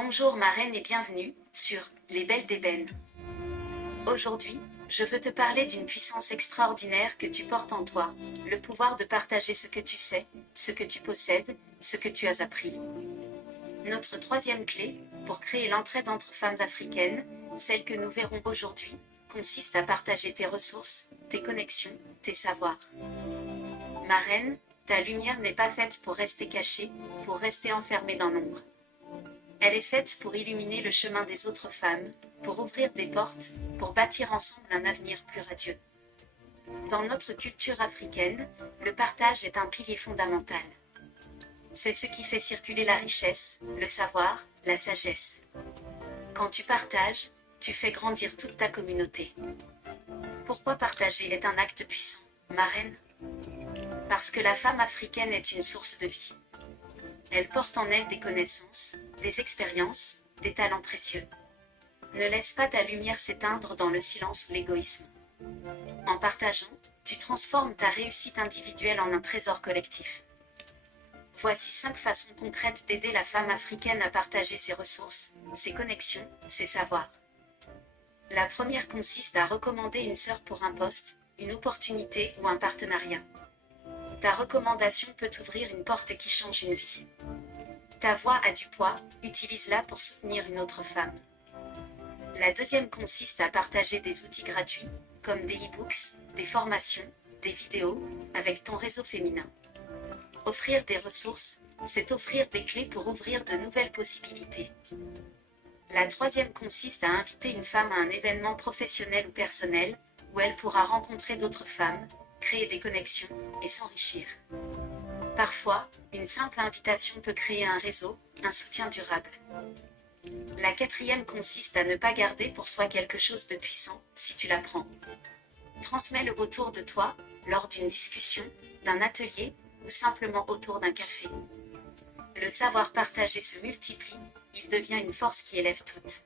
Bonjour marraine et bienvenue sur Les Belles d'Ébène. Aujourd'hui, je veux te parler d'une puissance extraordinaire que tu portes en toi, le pouvoir de partager ce que tu sais, ce que tu possèdes, ce que tu as appris. Notre troisième clé, pour créer l'entraide entre femmes africaines, celle que nous verrons aujourd'hui, consiste à partager tes ressources, tes connexions, tes savoirs. Marraine, ta lumière n'est pas faite pour rester cachée, pour rester enfermée dans l'ombre. Elle est faite pour illuminer le chemin des autres femmes, pour ouvrir des portes, pour bâtir ensemble un avenir plus radieux. Dans notre culture africaine, le partage est un pilier fondamental. C'est ce qui fait circuler la richesse, le savoir, la sagesse. Quand tu partages, tu fais grandir toute ta communauté. Pourquoi partager est un acte puissant, marraine? Parce que la femme africaine est une source de vie. Elle porte en elle des connaissances, des expériences, des talents précieux. Ne laisse pas ta lumière s'éteindre dans le silence ou l'égoïsme. En partageant, tu transformes ta réussite individuelle en un trésor collectif. Voici 5 façons concrètes d'aider la femme africaine à partager ses ressources, ses connexions, ses savoirs. La première consiste à recommander une sœur pour un poste, une opportunité ou un partenariat. Ta recommandation peut ouvrir une porte qui change une vie. Ta voix a du poids, utilise-la pour soutenir une autre femme. La deuxième consiste à partager des outils gratuits, comme des e-books, des formations, des vidéos, avec ton réseau féminin. Offrir des ressources, c'est offrir des clés pour ouvrir de nouvelles possibilités. La troisième consiste à inviter une femme à un événement professionnel ou personnel, où elle pourra rencontrer d'autres femmes, créer des connexions et s'enrichir. Parfois, une simple invitation peut créer un réseau, un soutien durable. La quatrième consiste à ne pas garder pour soi quelque chose de puissant, si tu l'apprends. Transmets-le autour de toi, lors d'une discussion, d'un atelier, ou simplement autour d'un café. Le savoir partagé se multiplie, il devient une force qui élève toutes.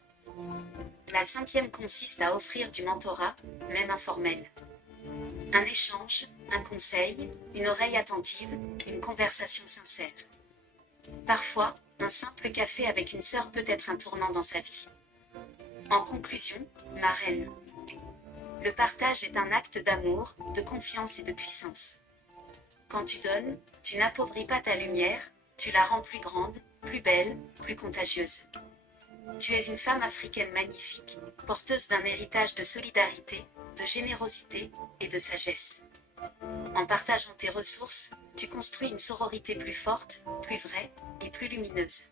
La cinquième consiste à offrir du mentorat, même informel. Un échange, un conseil, une oreille attentive, une conversation sincère. Parfois, un simple café avec une sœur peut être un tournant dans sa vie. En conclusion, marraine. Le partage est un acte d'amour, de confiance et de puissance. Quand tu donnes, tu n'appauvris pas ta lumière, tu la rends plus grande, plus belle, plus contagieuse. Tu es une femme africaine magnifique, porteuse d'un héritage de solidarité, de générosité et de sagesse. En partageant tes ressources, tu construis une sororité plus forte, plus vraie et plus lumineuse.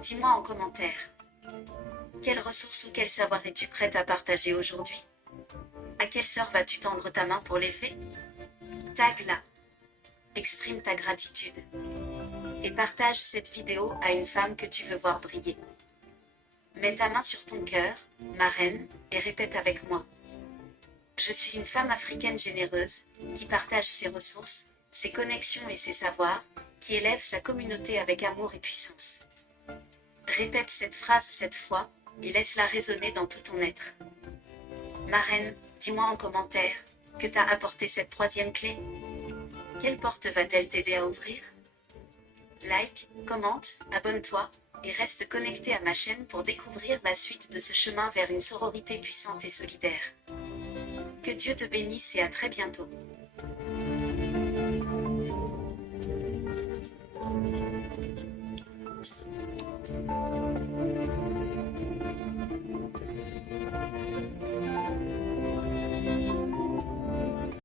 Dis-moi en commentaire. Quelles ressources ou quel savoir es-tu prête à partager aujourd'hui? À quelle sœur vas-tu tendre ta main pour l'élever? Tag-la. Exprime ta gratitude. Et partage cette vidéo à une femme que tu veux voir briller. Mets ta main sur ton cœur, marraine, et répète avec moi. Je suis une femme africaine généreuse, qui partage ses ressources, ses connexions et ses savoirs, qui élève sa communauté avec amour et puissance. Répète cette phrase 7 fois, et laisse-la résonner dans tout ton être. Marraine, dis-moi en commentaire, que t'a apporté cette troisième clé? Quelle porte va-t-elle t'aider à ouvrir? Like, commente, abonne-toi, et reste connecté à ma chaîne pour découvrir la suite de ce chemin vers une sororité puissante et solidaire. Que Dieu te bénisse et à très bientôt.